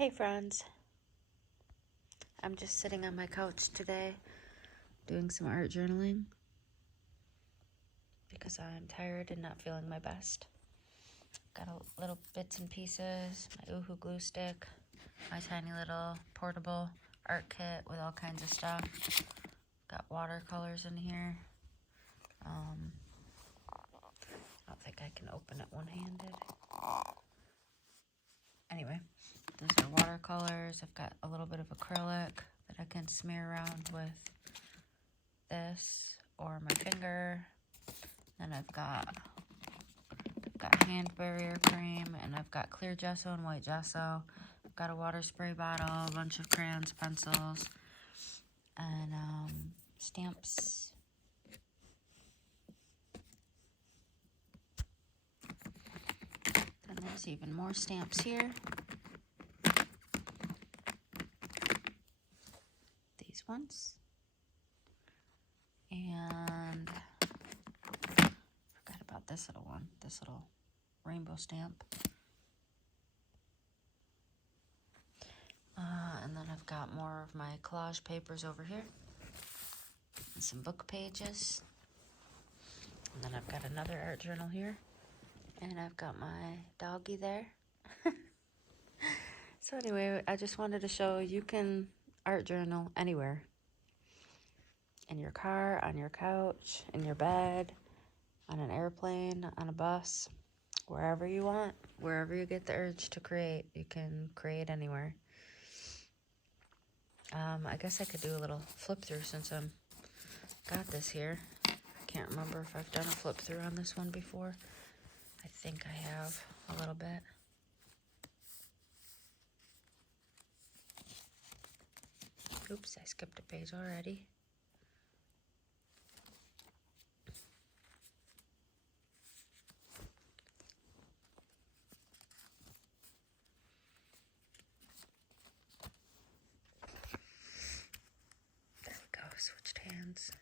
Hey friends, I'm just sitting on my couch today doing some art journaling because I'm tired and not feeling my best. Got a little bits and pieces, my Oohoo glue stick, my tiny little portable art kit with all kinds of stuff. Got watercolors in here. I don't think I can open it one-handed. Anyway, those are watercolors. I've got a little bit of acrylic that I can smear around with this or my finger. Then I've got hand barrier cream, and I've got clear gesso and white gesso. I've got a water spray bottle, a bunch of crayons, pencils, and stamps. And there's even more stamps here. These ones. And forgot about this little one, this little rainbow stamp. And then I've got more of my collage papers over here. And some book pages. And then I've got another art journal here. And I've got my doggy there. So anyway, I just wanted to show you can art journal anywhere. In your car, on your couch, in your bed, on an airplane, on a bus, wherever you want, wherever you get the urge to create, you can create anywhere. I guess I could do a little flip through since I'm got this here. I can't remember if I've done a flip through on this one before. I think I have a little bit. Oops, I skipped a page already. There we go, switched hands.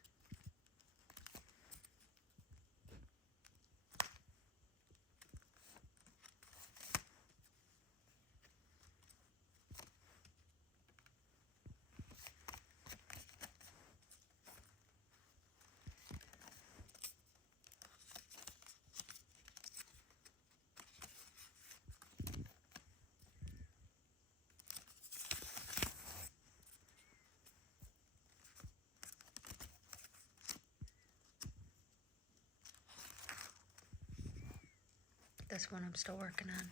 This one I'm still working on.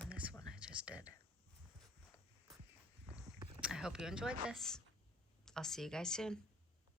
And this one I just did. I hope you enjoyed this. I'll see you guys soon.